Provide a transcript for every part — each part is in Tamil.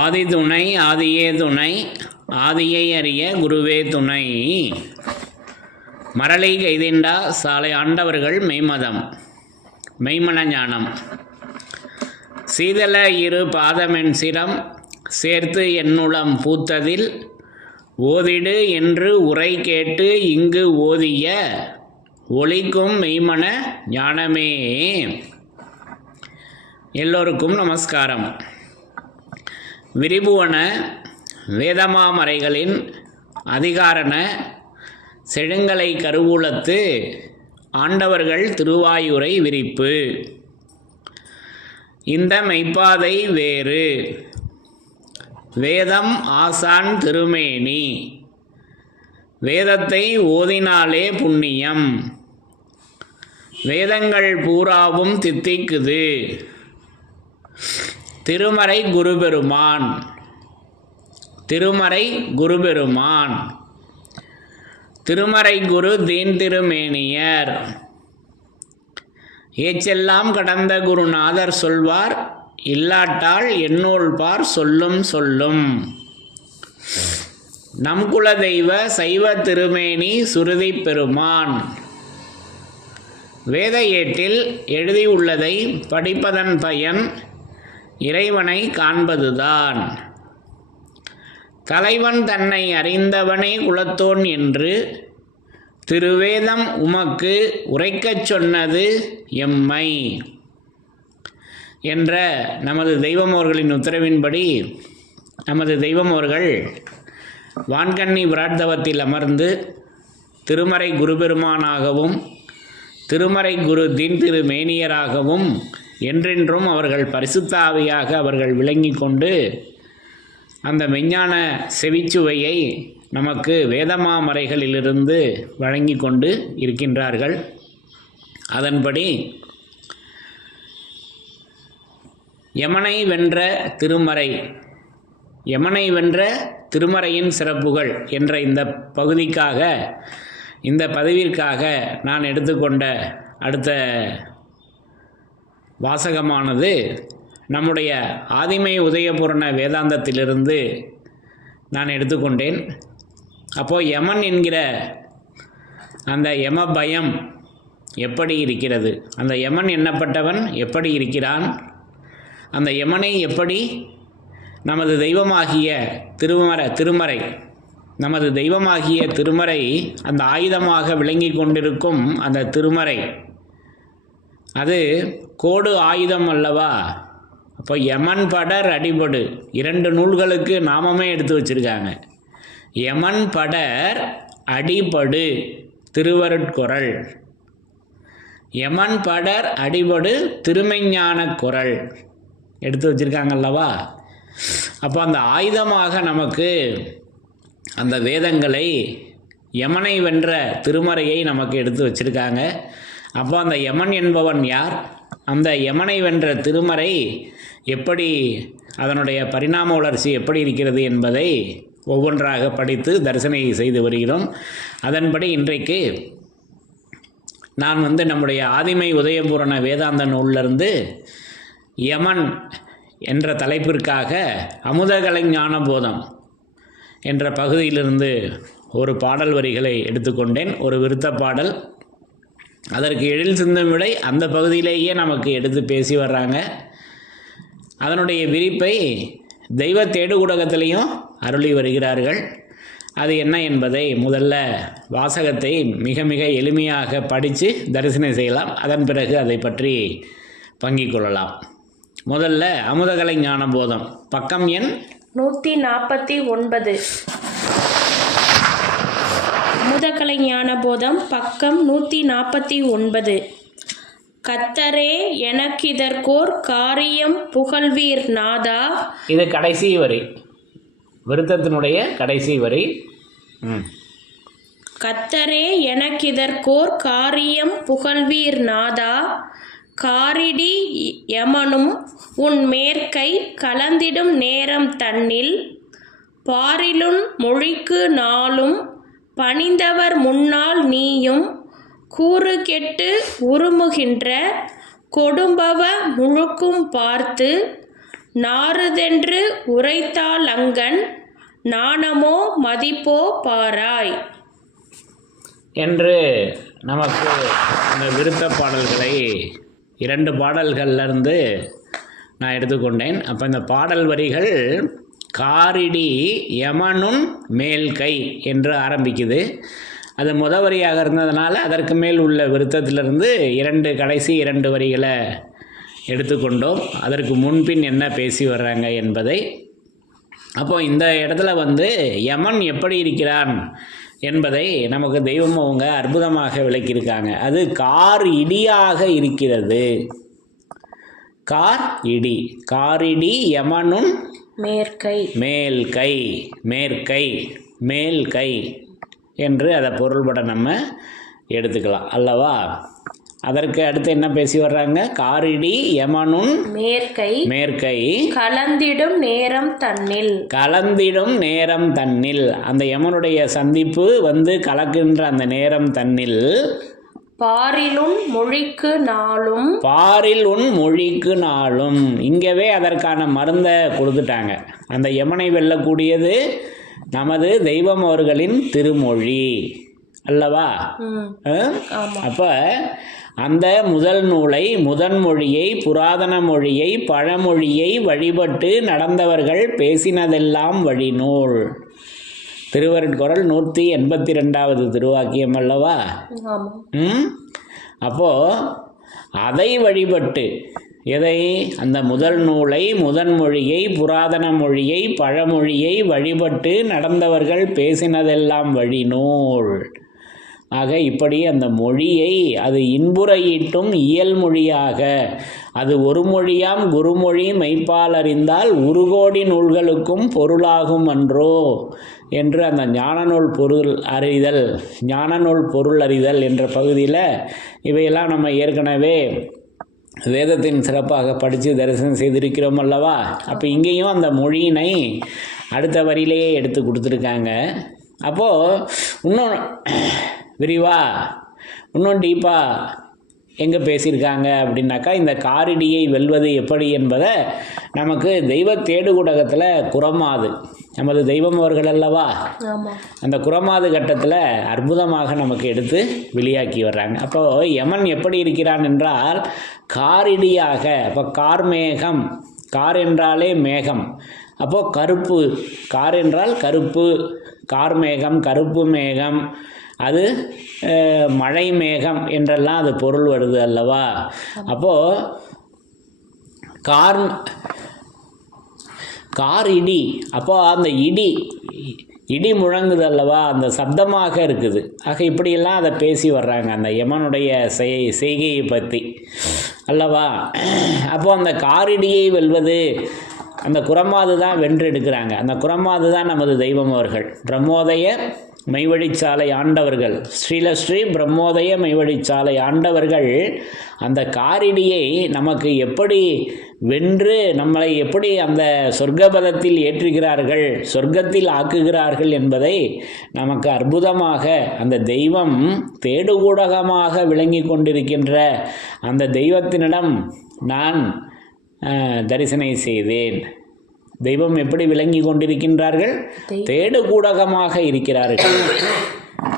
ஆதி துணை ஆதியே துணை, ஆதியை அறிய குருவே துணை. மரளை கைதிண்டா சாலை ஆண்டவர்கள் மெய்மதம் மெய்மன ஞானம். சீதள இரு பாதமென் சிரம் சேர்த்து என்னுளம் பூத்ததில், ஓதிடு என்று உரை கேட்டு இங்கு ஓதிய ஒளிக்கும் மெய்மன ஞானமே. எல்லோருக்கும் நமஸ்காரம். விரிபுவன வேதமாமறைகளின் அதிகாரண செழுங்கலை கருவூலத்து ஆண்டவர்கள் திருவாயுரை விரிப்பு. இந்த மெய்ப்பாதை வேறு வேதம் ஆசான் திருமேனி, வேதத்தை ஓதினாலே புண்ணியம், வேதங்கள் பூராவும் தித்திக்குது. திருமறை குருபெருமான் திருமறை குருபெருமான் திருமறை குரு தீன் திருமேனியர். ஏச்செல்லாம் கடந்த குருநாதர் சொல்வார், இல்லாட்டால் என்னோள் பார் சொல்லும் சொல்லும். நம் குல தெய்வ சைவ திருமேனி சுருதி பெருமான். வேத ஏட்டில் எழுதியுள்ளதை படிப்பதன் பயன் இறைவனை காண்பதுதான். தலைவன் தன்னை அறிந்தவனே குலத்தோன் என்று திருவேதம் உமக்கு உரைக்கச் சொன்னது எம்மை என்ற நமது தெய்வமோர்களின் உத்தரவின்படி நமது தெய்வமோர்கள் வான்கண்ணி விராட்தவத்தில் அமர்ந்து திருமறை குருபெருமானாகவும் திருமறை குரு தீன் திருமேனியராகவும் என்றென்றும் அவர்கள் பரிசுத்த ஆவியாக அவர்கள் விளங்கி கொண்டு அந்த மெஞ்ஞான செவிச்சுவையை நமக்கு வேதமாமறைகளிலிருந்து வழங்கி கொண்டு இருக்கின்றார்கள். அதன்படி யமனை வென்ற திருமறை, யமனை வென்ற திருமறையின் சிறப்புகள் என்ற இந்த பகுதிக்காக, இந்த பதிவிற்காக நான் எடுத்துக்கொண்ட அடுத்த வாசகமானது நம்முடைய ஆதிமை உதயபூரண வேதாந்தத்திலிருந்து நான் எடுத்துக்கொண்டேன். அப்போது யமன் என்கிற அந்த யம பயம் எப்படி இருக்கிறது, அந்த யமன் எண்ணப்பட்டவன் எப்படி இருக்கிறான், அந்த யமனை எப்படி நமது தெய்வமாகிய திருமறை நமது தெய்வமாகிய திருமறை அந்த ஆயுதமாக விளங்கி கொண்டிருக்கும் அந்த திருமறை அது கோடு ஆயுதம் அல்லவா. அப்போ யமன் படர் அடிபடு, 2 நூல்களுக்கு நாமமே எடுத்து வச்சுருக்காங்க. யமன் படர் அடிபடு திருவருட்குறள், யமன் படர் அடிபடு திருமெஞ்ஞான குறள் எடுத்து வச்சுருக்காங்கல்லவா. அப்போ அந்த ஆயுதமாக நமக்கு அந்த வேதங்களை, யமனை வென்ற திருமறையை நமக்கு எடுத்து வச்சுருக்காங்க. அப்போ அந்த யமன் என்பவன் யார், அந்த யமனை வென்ற திருமறை எப்படி, அதனுடைய பரிணாம வளர்ச்சி எப்படி இருக்கிறது என்பதை ஒவ்வொன்றாக படித்து தரிசனை செய்து வருகிறோம். அதன்படி இன்றைக்கு நான் நம்முடைய ஆதிமை உதயபூரண வேதாந்த நூலிலிருந்து யமன் என்ற தலைப்பிற்காக அமுதகலை ஞானபோதம் என்ற பகுதியிலிருந்து ஒரு பாடல் வரிகளை எடுத்துக்கொண்டேன். ஒரு விருத்த பாடல். அதற்கு எழில் சிந்தும் விடை அந்த பகுதியிலேயே நமக்கு எடுத்து பேசி வர்றாங்க. அதனுடைய விரிப்பை தெய்வ தேடுகுடகத்திலையும் அருளி வருகிறார்கள். அது என்ன என்பதை முதல்ல வாசகத்தை மிக மிக எளிமையாக படித்து தரிசனம் செய்யலாம். அதன் பிறகு அதை பற்றி பங்கிக் கொள்ளலாம். முதல்ல அமுதகலை ஞானபோதம், பக்கம் எண் 149. அமுதகலை ஞானபோதம் பக்கம் 149. கத்தரே எனக்கிதற்கோர் காரியம் புகழ்வீர் நாதா. இது கடைசி வரி, விருத்தத்தினுடைய கடைசி வரி. கத்தரே எனக்கிதற்கோர் காரியம் புகழ்வீர் நாதா, காரிடி யமனும் உன் மேற்கை கலந்திடும் நேரம் தன்னில், பாரிலுன் மொழிக்கு நாளும் பணிந்தவர் முன்னால் நீயும், கூறு கெட்டு உருமுகின்ற கொடும்பவ முழுக்கும் பார்த்து, நாறுதென்று உரைத்தால் அங்கன் நாணமோ மதிப்போ பாராய் என்று நமக்கு இந்த விருத்த பாடல்களை 2 பாடல்கள்லேருந்து நான் எடுத்துக்கொண்டேன். அப்போ இந்த பாடல் வரிகள் காரிடி யமனுன் மேல் கை என்று ஆரம்பிக்குது. அது வரியாக இருந்ததுனால அதற்கு மேல் உள்ள விருத்தத்திலிருந்து கடைசி 2 வரிகளை எடுத்துக்கொண்டோம். அதற்கு முன்பின் என்ன பேசி வர்றாங்க என்பதை. அப்போது இந்த இடத்துல யமன் எப்படி இருக்கிறான் என்பதை நமக்கு தெய்வம் அவங்க அற்புதமாக விளக்கியிருக்காங்க. அது கார் இடியாக இருக்கிறது. கார் இடி, காரிடி யமனுன் மேற்கை, மேல் கை, மேற்கை, மேல் கை என்று அதை பொருள்பட நம்ம எடுத்துக்கலாம் அல்லவா? அதற்கு அடுத்து என்ன பேசி வர்றாங்க? காரிடி யமனுன் மேற்கை, மேற்கை கலந்திடும் நேரம் தன்னில், கலந்திடும் நேரம் தன்னில். அந்த யமனுடைய சந்திப்பு கலக்கின்ற அந்த நேரம் தன்னில் பாரிலுன் மொழிக்கு நாளும், பாரில் உன் மொழிக்கு நாளும். இங்கவே அதற்கான மருந்தை கொடுத்துட்டாங்க. அந்த யமனை வெல்லக்கூடியது நமது தெய்வம் அவர்களின் திருமொழி அல்லவா? அப்ப அந்த முதல் நூலை, முதன்மொழியை, புராதன மொழியை, பழமொழியை வழிபட்டு நடந்தவர்கள் பேசினதெல்லாம் வழிநூல். திருவருட்குறள் 182வது திருவாக்கியம் அல்லவா? அப்போ அதை வழிபட்டு, எதை? அந்த முதல் நூலை, முதன்மொழியை, புராதன மொழியை, பழமொழியை வழிபட்டு நடந்தவர்கள் பேசினதெல்லாம் வழிநூல். ஆக இப்படி அந்த மொழியை அது இன்புறையீட்டும் இயல்மொழியாக, அது ஒரு மொழியாம் குருமொழி மெய்ப்பால் அறிந்தால் உருகோடி நூல்களுக்கும் பொருளாகும் அன்றோ என்று அந்த ஞானநூல் பொருள் அறிதல், ஞானநூல் பொருள் அறிதல் என்ற பகுதியில் இவையெல்லாம் நம்ம ஏற்கனவே வேதத்தின் சிறப்பாக படித்து தரிசனம் செய்திருக்கிறோம் அல்லவா? அப்போ இங்கேயும் அந்த மொழியினை அடுத்த வரியிலேயே எடுத்து கொடுத்துருக்காங்க. அப்போது இன்னும் விரிவாக, இன்னும் டீப்பாக எங்கே பேசியிருக்காங்க அப்படின்னாக்கா, இந்த காரிடியை வெல்வது எப்படி என்பதை நமக்கு தெய்வ தேடுகுடகத்தில் குறமாது, நமது தெய்வம் அவர்கள் அல்லவா, அந்த குறமாது கட்டத்தில் அற்புதமாக நமக்கு எடுத்து வெளியாக்கி வர்றாங்க. அப்போது யமன் எப்படி இருக்கிறான் என்றால் காரிடியாக. அப்போ கார்மேகம், கார் என்றாலே மேகம், அப்போது கருப்பு, கார் என்றால் கருப்பு, கார்மேகம், கருப்பு மேகம், அது மழை மேகம் என்றெல்லாம் அது பொருள் வருது அல்லவா? அப்போது கார் இடி, அப்போ அந்த இடி முழங்குது அல்லவா, அந்த சப்தமாக இருக்குது. ஆக இப்படியெல்லாம் அதை பேசி வர்றாங்க அந்த யமனுடைய செய்கையை பற்றி அல்லவா? அப்போது அந்த காரிடியை வெல்வது அந்த குறமாது தான் வென்றெடுக்கிறாங்க. அந்த குறமாது தான் நமது தெய்வம் அவர்கள். பிரம்மோதய மெய்வழிச்சாலை ஆண்டவர்கள், ஸ்ரீ பிரம்மோதய மெய்வழிச்சாலை ஆண்டவர்கள் அந்த காரிடியை நமக்கு எப்படி வென்று நம்மளை எப்படி அந்த சொர்க்கபதத்தில் ஏற்றுகிறார்கள், சொர்க்கத்தில் ஆக்குகிறார்கள் என்பதை நமக்கு அற்புதமாக அந்த தெய்வம் தேடுகூடகமாக விளங்கி கொண்டிருக்கின்ற அந்த தெய்வத்தினிடம் நான் தரிசனை செய்தேன். தெய்வம் எப்படி விளங்கி கொண்டிருக்கின்றார்கள்? தேடுகூடகமாக இருக்கிறார்கள்.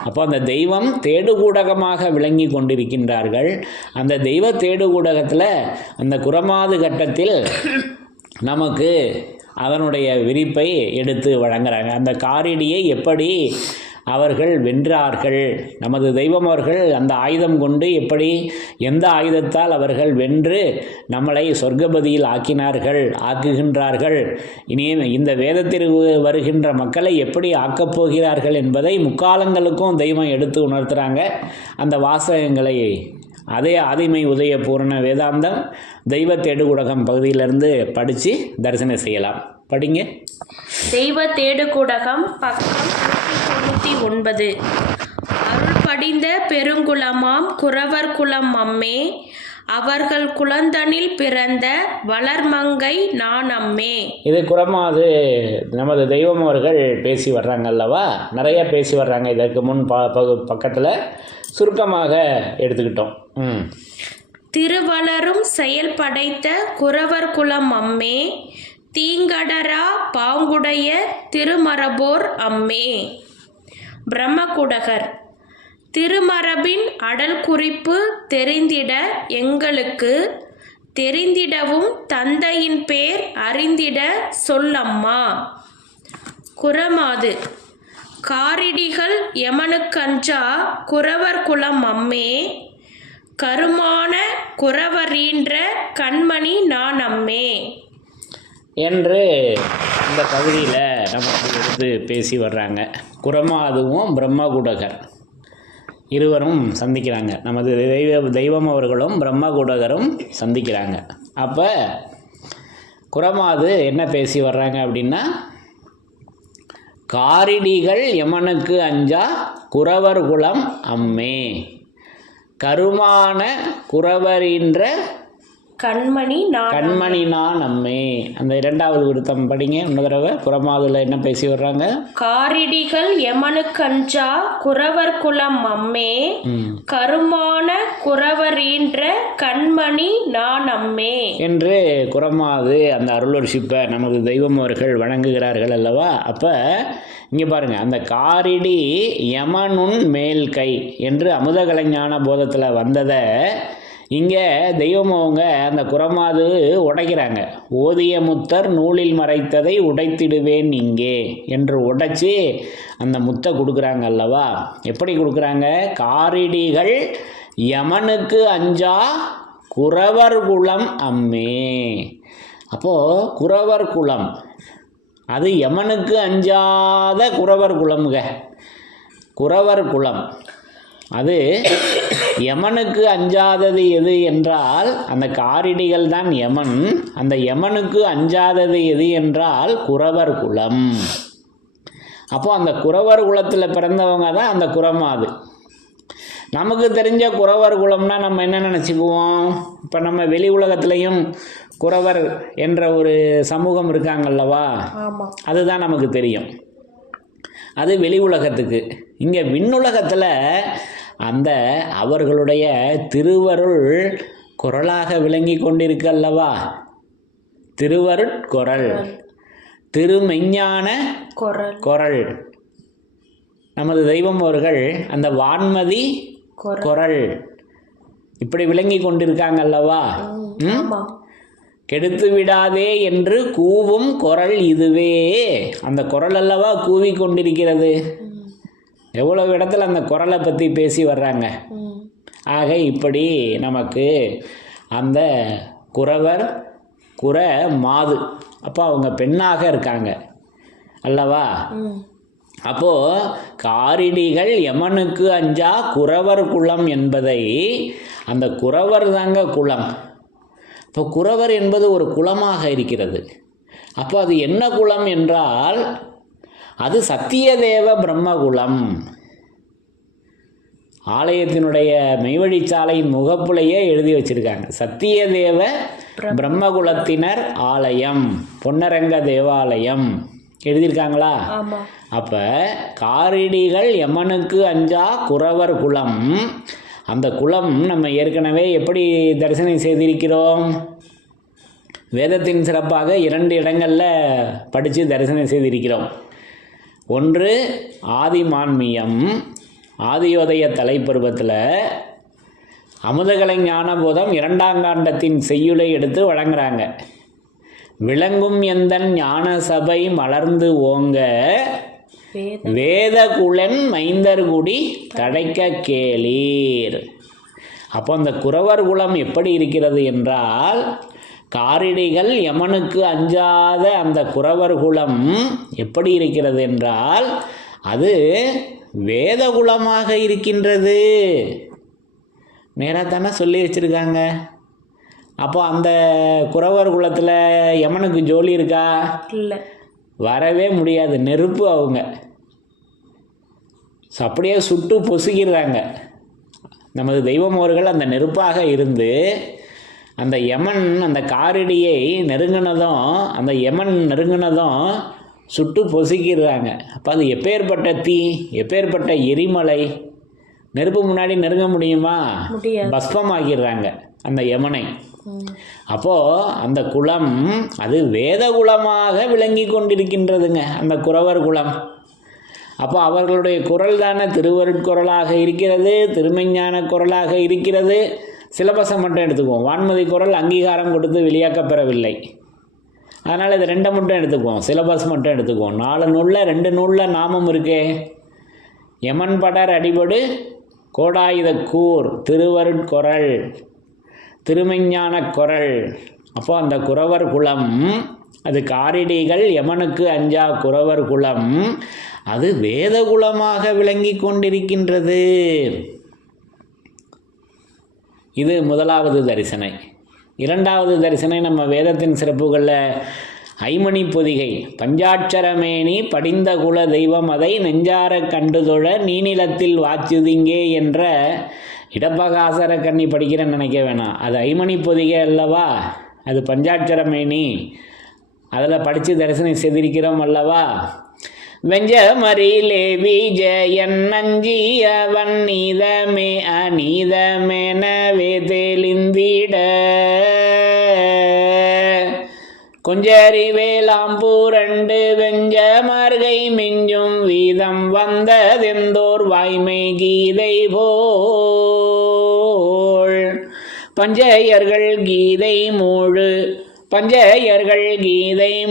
அப்போ அந்த தெய்வம் தேடுகூடகமாக விளங்கி கொண்டிருக்கின்றார்கள். அந்த தெய்வ தேடுகூடகத்தில் அந்த குறமாது கட்டத்தில் நமக்கு அதனுடைய விரிப்பை எடுத்து வழங்குறாங்க. அந்த காரிடியை எப்படி அவர்கள் வென்றார்கள், நமது தெய்வம் அவர்கள் அந்த ஆயுதம் கொண்டு எப்படி, எந்த ஆயுதத்தால் அவர்கள் வென்று நம்மளை சொர்க்கபதியில் ஆக்குகின்றார்கள், இனி இந்த வேதத்திற்கு வருகின்ற மக்களை எப்படி ஆக்கப் போகிறார்கள் என்பதை முக்காலங்களுக்கும் தெய்வம் எடுத்து உணர்த்துகிறாங்க. அந்த வாசகங்களை அதே ஆதிமை உதய பூரண வேதாந்தம் தெய்வ தேடுகுடகம் பகுதியிலிருந்து படித்து தரிசனம் செய்யலாம். படிங்க. தெய்வ தேடுகுடகம் பக்கம் 199. அருள் படிந்த பெருங்குலமாம் குறவர் குலம் அம்மே, அவர்கள் குலந்தனில் பிறந்த வளர்மங்கை நான் அம்மே. இது குறமாது நமது தெய்வம் அவர்கள் பேசி வர்றாங்க அல்லவா? நிறைய பேசி வர்றாங்க. இதற்கு முன் பக்கத்தில் சுருக்கமாக எடுத்துக்கிட்டோம். திருவளரும் செயல் படைத்த குறவர் குலம் அம்மே, தீங்கடரா பாங்குடைய திருமரபோர் அம்மே. பிரம்மகுடகர். திருமரபின் அடல் குறிப்பு தெரிந்திட எங்களுக்கு, தெரிந்திடவும் தந்தையின் பேர் அறிந்திட சொல்லம்மா. குறமாது. காரிடிகள் எமனுக்கஞ்சா குறவர் குலம் அம்மே, கருமான குறவரீன்ற கண்மணி நான் அம்மே என்று இந்த பகுதியில் நமக்கு எடுத்து பேசி வர்றாங்க. குறமாதுவும் பிரம்மகுடகர் இருவரும் சந்திக்கிறாங்க. நமது தெய்வம் அவர்களும் பிரம்மகுடகரும் சந்திக்கிறாங்க. அப்போ குறமாது என்ன பேசி வர்றாங்க அப்படின்னா, காரிடிகள் எமனுக்கு அஞ்சா குறவர் குலம் அம்மே, கருமான குறவரின்ற கண்மணி நான் அம்மே. அந்த இரண்டாவது விருத்தம் படிங்க இன்னொரு தடவை. குறமாதுல என்ன பேசி வர்றாங்க? காரிடிகள் எமனுக்கஞ்சா குறவர் குலம் அம்மே, கருமான குறவரீன்ற கண்மணி நான் அம்மே என்று குறமாது அந்த அருளொர்ஷிப்பை நமது தெய்வம் அவர்கள் வழங்குகிறார்கள் அல்லவா. அப்போ இங்கே பாருங்கள், அந்த காரிடி யமனுன் மேல் கை என்று அமுதகலைஞான போதத்தில் வந்ததை இங்கே தெய்வம் அவங்க அந்த குறமாது உடைக்கிறாங்க. ஓதிய முத்தர் நூலில் மறைத்ததை உடைத்திடுவேன் இங்கே என்று உடைச்சி அந்த முத்தை கொடுக்குறாங்க அல்லவா. எப்படி கொடுக்குறாங்க? காரிடிகள் யமனுக்கு அஞ்சா குறவர் குலம் அம்மே. அப்போது குறவர் குலம் அது யமனுக்கு அஞ்சாத குறவர் குலம்ங்க. குறவர் குலம் அது யமனுக்கு அஞ்சாதது எது என்றால் அந்த காரிடிகள் தான் யமன். அந்த யமனுக்கு அஞ்சாதது எது என்றால் குறவர் குலம். அப்போது அந்த குறவர் குலத்தில் பிறந்தவங்க தான் அந்த குறமாது. நமக்கு தெரிஞ்ச குறவர் குலம்னா நம்ம என்ன நினச்சிக்குவோம்? இப்போ நம்ம வெளி உலகத்துலேயும் குறவர் என்ற ஒரு சமூகம் இருக்காங்கல்லவா, அதுதான் நமக்கு தெரியும். அது வெளி உலகத்துக்கு. இங்கே விண்ணுலகத்தில் அந்த அவர்களுடைய திருவருள் குரலாக விளங்கி கொண்டிருக்கு அல்லவா. திருவருட்குரல், திருமெஞ்ஞான குரல். நமது தெய்வம் அவர்கள் அந்த வான்மதி குரல் இப்படி விளங்கி கொண்டிருக்காங்க அல்லவா. கெடுத்து விடாதே என்று கூவும் குரல் இதுவே. அந்த குரல் அல்லவா கூவி கொண்டிருக்கிறது. எவ்வளவு இடத்துல அந்த குரலை பற்றி பேசி வர்றாங்க. ஆக இப்படி நமக்கு அந்த குறவர் குற மாது, அப்போ அவங்க பெண்ணாக இருக்காங்க அல்லவா. அப்போது காரிடிகள் யமனுக்கு அஞ்சா குறவர் குலம் என்பதை, அந்த குறவர் தாங்க குலம். இப்போ குறவர் என்பது ஒரு குலமாக இருக்கிறது. அப்போ அது என்ன குலம் என்றால் அது சத்தியதேவ பிரம்மகுலம். ஆலயத்தினுடைய மெய்வழிச்சாலையின் முகப்புலையே எழுதி வச்சிருக்காங்க, சத்தியதேவ பிரம்மகுலத்தினர் ஆலயம், பொன்னரங்க தேவாலயம் எழுதியிருக்காங்களா. அப்போ காரிடிகள் யமனுக்கு அஞ்சா குறவர் குலம். அந்த குலம் நம்ம ஏற்கனவே எப்படி தரிசனம் செய்திருக்கிறோம்? வேதத்தின் சிறப்பாக 2 இடங்களில் படித்து தரிசனம் செய்திருக்கிறோம். ஒன்று ஆதிமான்மியம், ஆதியோதய தலைப்பருவத்தில் அமுதகலை ஞானபோதம் 2ஆம் காண்டத்தின் செய்யுளை எடுத்து வழங்குறாங்க. விளங்கும் எந்தன் ஞான சபை மலர்ந்து ஓங்க, வேதகுலன் மைந்தர்குடி தடைக்க கேளீர். அப்போ அந்த குறவர் குலம் எப்படி இருக்கிறது என்றால், காரிடிகள் யமனுக்கு அஞ்சாத அந்த குறவர் குலம் எப்படி இருக்கிறது என்றால் அது வேதகுலமாக இருக்கின்றது. நேராக தானே சொல்லி வச்சுருக்காங்க. அப்போ அந்த குறவர் குலத்தில் யமனுக்கு ஜோலி இருக்கா? இல்லை, வரவே முடியாது. நெருப்பு அவங்க. அப்படியே சுட்டு பொசுகிறாங்க. நமது தெய்வம் அவர்கள் அந்த நெருப்பாக இருந்து அந்த யமன் அந்த காரிடியை நெருங்கினதும், அந்த யமன் நெருங்கினதும் சுட்டு பொசுக்கிறாங்க. அப்போ அது எப்பேற்பட்ட தீ, எப்பேற்பட்ட எரிமலை. நெருப்பு முன்னாடி நெருங்க முடியுமா? பஸ்பமாகிடுறாங்க. அந்த யமனை. அப்போது அந்த குலம் அது வேத குலமாக விளங்கி கொண்டிருக்கின்றதுங்க, அந்த குறவர் குலம். அப்போ அவர்களுடைய குரல் தானே திருவருட்குரலாக இருக்கிறது, திருமெஞ்ஞான குரலாக இருக்கிறது. சிலபஸை மட்டும் எடுத்துக்குவோம். வான்மதி குரல் அங்கீகாரம் கொடுத்து வெளியாக்கப்பெறவில்லை, அதனால் இது 2 மட்டும் எடுத்துக்குவோம். சிலபஸ் மட்டும் எடுத்துக்குவோம். 4 நூலில் 2 நூலில் நாமம் இருக்கே, யமன் படர் அடிபடு கோடாயுத கூர் திருவருட்குரல் திருமெஞ்ஞான குரல். அப்போ அந்த குறவர் குலம் அது காரிடிகள் யமனுக்கு அஞ்சா குறவர் குலம் அது வேத குலமாக விளங்கி கொண்டிருக்கின்றது. இது முதலாவது தரிசனை. 2வது தரிசனை நம்ம வேதத்தின் சிறப்புகளில் ஐமணி பொதிகை பஞ்சாட்சரமேனி படிந்த குல தெய்வம் அதை நெஞ்சார கண்டுதொழ நீநிலத்தில் வாச்சுதிங்கே என்ற இடப்பகாசர கண்ணி படிக்கிறேன்னு நினைக்க வேணாம். அது ஐமணி பொதிகை அல்லவா, அது பஞ்சாட்சரமேனி, அதில் படித்து தரிசனம் செய்திருக்கிறோம் அல்லவா. வெஞ்சமரிலே விஜயன் நஞ்சியவன் நீதமே அநீதமெனவே தெளிந்திட கொஞ்சரி வேளாம் பூரண்டு வெஞ்ச மர்கை மிஞ்சும் வீதம் வந்ததெந்தோர் வாய்மை கீதை போல் பஞ்சையர்கள் கீதை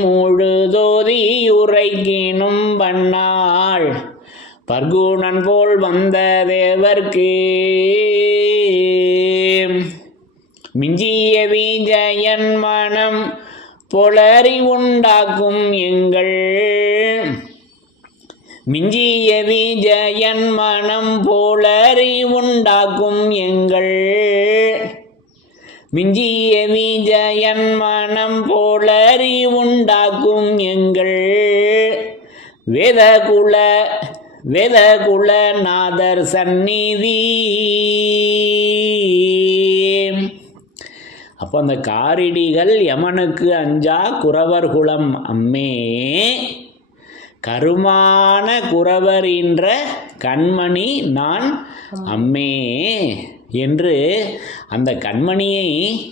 மூழு தோதியுரைக்கினும் பண்ணாள் பர்குணன் போல் வந்த தேவர்க்கு மிஞ்சிய விஜயன் மனம் பொலரி உண்டாக்கும் எங்கள் மிஞ்சிய விஜயன் மனம் போலரி உண்டாக்கும் எங்கள் மிஞ்சிய விஜயன் மனம் போலரி உண்டாக்கும் எங்கள் வேதகுல நாதர் சந்நிதி. அப்போ அந்த காரிடிகள் யமனுக்கு அஞ்சா குறவர் குலம் அம்மே கருமான குறவரின்ற கண்மணி நான் அம்மே என்று அந்த கண்மணியை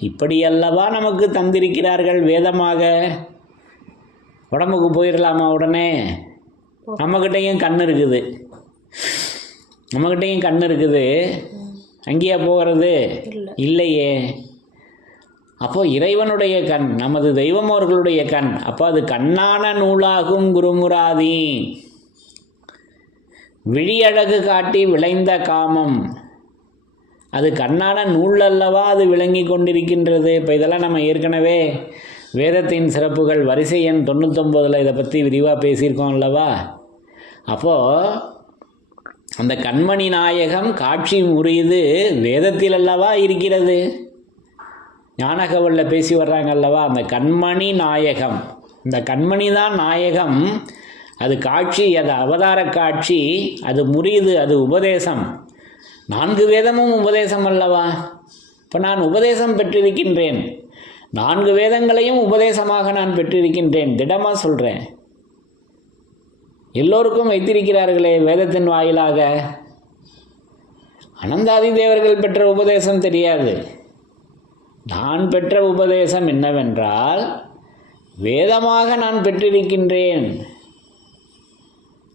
இப்படியல்லவா நமக்கு தந்திருக்கிறார்கள் வேதமாக. உடம்புக்கு போயிடலாமா உடனே? நம்மக்கிட்டையும் கண் இருக்குது, அங்கேயா போகிறது? இல்லையே. அப்போ இறைவனுடைய கண், நமது தெய்வம் அவர்களுடைய கண். அப்போ அது கண்ணான நூலாகும் குருமுராதி. விழியழகு காட்டி விளைந்த காமம் அது கண்ணான நூல் அல்லவா அது விளங்கி கொண்டிருக்கின்றது. இப்போ இதெல்லாம் நம்ம ஏற்கனவே வேதத்தின் சிறப்புகள் வரிசை எண் 99 இதை பற்றி விரிவாக பேசியிருக்கோம் அல்லவா. அப்போது அந்த கண்மணி நாயகம் காட்சி முறியுது வேதத்தில் அல்லவா இருக்கிறது. ஞானகவலில் பேசி வர்றாங்க அல்லவா, அந்த கண்மணி நாயகம், இந்த கண்மணி தான் நாயகம். அது காட்சி, அது அவதார காட்சி, அது முறியுது, அது உபதேசம். 4 வேதமும் உபதேசம் அல்லவா. இப்போ நான் உபதேசம் பெற்றிருக்கின்றேன், 4 வேதங்களையும் உபதேசமாக நான் பெற்றிருக்கின்றேன். திடமாக சொல்கிறேன். எல்லோருக்கும் வைத்திருக்கிறார்களே வேதத்தின் வாயிலாக. அனந்தாதி தேவர்கள் பெற்ற உபதேசம் தெரியாது. நான் பெற்ற உபதேசம் என்னவென்றால் வேதமாக நான் பெற்றிருக்கின்றேன்.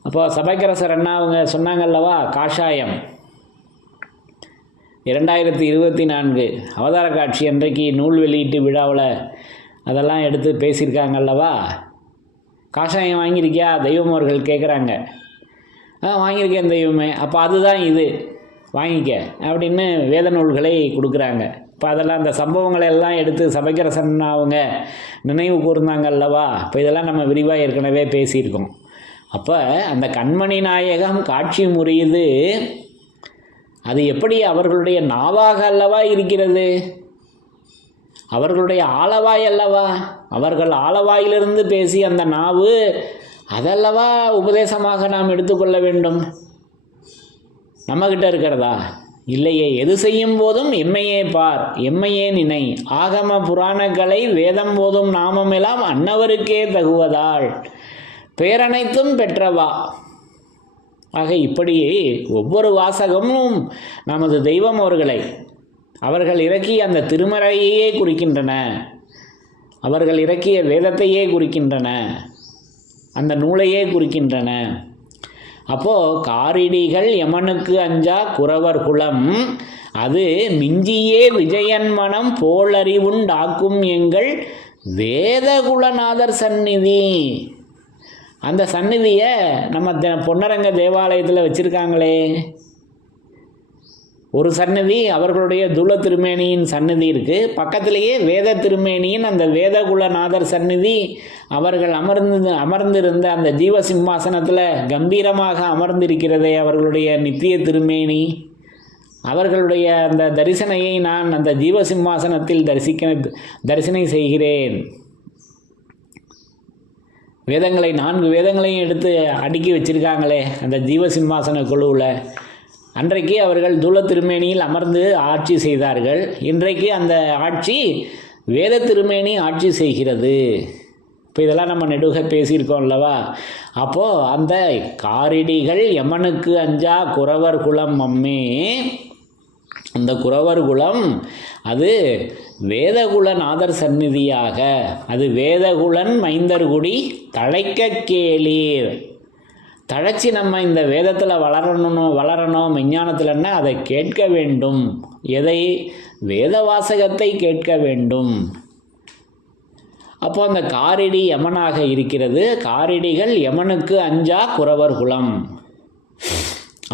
அப்போ சபைக்கரசர் அண்ணா அவங்க சொன்னாங்கல்லவா, காஷாயம் 2024 அவதார காட்சி அன்றைக்கு நூல் வெளியீட்டு விழாவில் அதெல்லாம் எடுத்து பேசியிருக்காங்கல்லவா. காஷாயம் வாங்கியிருக்கியா தெய்வம் அவர்கள் கேட்குறாங்க. வாங்கியிருக்கேன் தெய்வமே. அப்போ அதுதான் இது, வாங்கிக்க அப்படின்னு வேத நூல்களை கொடுக்குறாங்க. இப்போ அதெல்லாம் அந்த சம்பவங்களை எல்லாம் எடுத்து சபைக்கரசன் அவங்க நினைவு கூர்ந்தாங்க அல்லவா. இப்போ இதெல்லாம் நம்ம விரிவாக ஏற்கனவே பேசியிருக்கோம். அப்போ அந்த கண்மணி நாயகம் காட்சி முறியுது, அது எப்படி அவர்களுடைய நாவாக அல்லவா இருக்கிறது, அவர்களுடைய ஆளவாய் அல்லவா. அவர்கள் ஆளவாயிலிருந்து பேசி அந்த நாவு அதல்லவா உபதேசமாக நாம் எடுத்துக்கொள்ள வேண்டும். நம்மக்கிட்ட இருக்கிறதா? இல்லையே. எது செய்யும் போதும் எம்மையே பார், எம்மையே நினை, ஆகம புராணங்களை வேதம் போதும் நாமமெல்லாம் அன்னவருக்கே தகுவதால் பேரனைத்தும் பெற்றவா. ஆக இப்படி ஒவ்வொரு வாசகமும் நமது தெய்வம் அவர்களை அவர்கள் இறக்கிய அந்த திருமறையே குறிக்கின்றன, அவர்கள் இறக்கிய வேதத்தையே குறிக்கின்றன, அந்த நூலையே குறிக்கின்றன. அப்போது காரிடிகள் யமனுக்கு அஞ்சா குறவர் குலம், அது மிஞ்சியே விஜயன் மனம் போலறிவுண்டாக்கும் எங்கள் வேதகுலநாதர் சந்நிதி. அந்த சந்நிதியை நம்ம பொன்னரங்க தேவாலயத்தில் வச்சுருக்காங்களே. ஒரு சன்னதி அவர்களுடைய துல திருமேனியின் சன்னதி இருக்குது, பக்கத்திலேயே வேத திருமேனியின் அந்த வேதகுலநாதர் சந்நிதி அவர்கள் அமர்ந்திருந்த அந்த ஜீவ சிம்மாசனத்தில் கம்பீரமாக அமர்ந்திருக்கிறதே அவர்களுடைய நித்திய திருமேனி. அவர்களுடைய அந்த தரிசனையை நான் அந்த ஜீவ சிம்மாசனத்தில் தரிசனை செய்கிறேன். வேதங்களை 4 வேதங்களையும் எடுத்து அடுக்கி வச்சிருக்காங்களே அந்த ஜீவ சிம்மாசன குழுவில். அன்றைக்கு அவர்கள் தூல திருமேனியில் அமர்ந்து ஆட்சி செய்தார்கள். இன்றைக்கு அந்த ஆட்சி வேத திருமேனி ஆட்சி செய்கிறது. இப்போ இதெல்லாம் நம்ம நெடுக பேசியிருக்கோம் அல்லவா. அப்போது அந்த காரிடிகள் யமனுக்கு அஞ்சா குறவர் குலம் அம்மே, அந்த குறவர் குலம் அது வேதகுலநாதர் சந்நிதியாக, அது வேதகுலன் மைந்தர்குடி தழைக்க கேளீர். தழைச்சி நம்ம இந்த வேதத்தில் வளரணும் விஞ்ஞானத்தில்னா அதை கேட்க வேண்டும். எதை? வேத வாசகத்தை கேட்க வேண்டும். அப்போ அந்த காரிடி யமனாக இருக்கிறது. காரிடிகள் யமனுக்கு அஞ்சா குறவர் குலம்.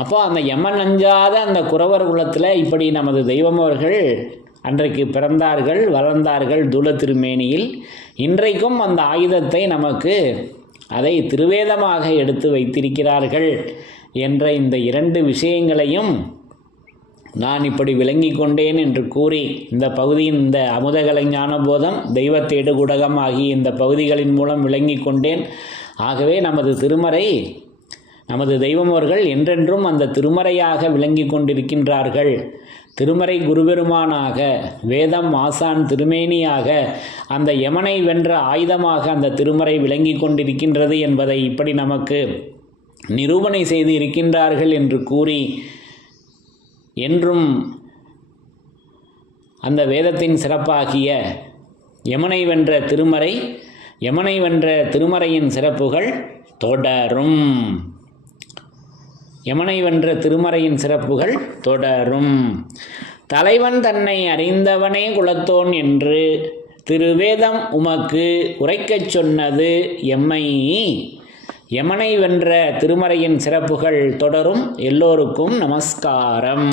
அப்போ அந்த யமன் அஞ்சாத அந்த குறவர் குலத்தில் இப்படி நமது தெய்வம் அவர்கள் அன்றைக்கு பிறந்தார்கள், வளர்ந்தார்கள் துல திருமேனியில். இன்றைக்கும் அந்த ஆயுதத்தை நமக்கு அதை திருவேதமாக எடுத்து வைத்திருக்கிறார்கள் என்ற இந்த 2 விஷயங்களையும் நான் இப்படி விளங்கி கொண்டேன் என்று கூறி இந்த பகுதியின் இந்த அமுதகலை ஞானபோதம் தெய்வத்தேடு குடகம் ஆகிய இந்த பகுதிகளின் மூலம் விளங்கி கொண்டேன். ஆகவே நமது திருமறை, நமது தெய்வம் அவர்கள் என்றென்றும் அந்த திருமறையாக விளங்கி கொண்டிருக்கின்றார்கள். திருமறை குருபெருமானாக, வேதம் ஆசான் திருமேனியாக, அந்த யமனை வென்ற ஆயுதமாக அந்த திருமறை விளங்கி கொண்டிருக்கின்றது என்பதை இப்படி நமக்கு நிரூபணை செய்து இருக்கின்றார்கள் என்று கூறி, என்றும் அந்த வேதத்தின் சிறப்பாகிய யமனை வென்ற திருமறை, யமனை வென்ற திருமறையின் சிறப்புகள் தொடரும். யமனை வென்ற திருமறையின் சிறப்புகள் தொடரும். தலைவன் தன்னை அறிந்தவனே குலத்தோன் என்று திருவேதம் உமக்கு உரைக்கச் சொன்னது எம்மை. யமனை வென்ற திருமறையின் சிறப்புகள் தொடரும். எல்லோருக்கும் நமஸ்காரம்.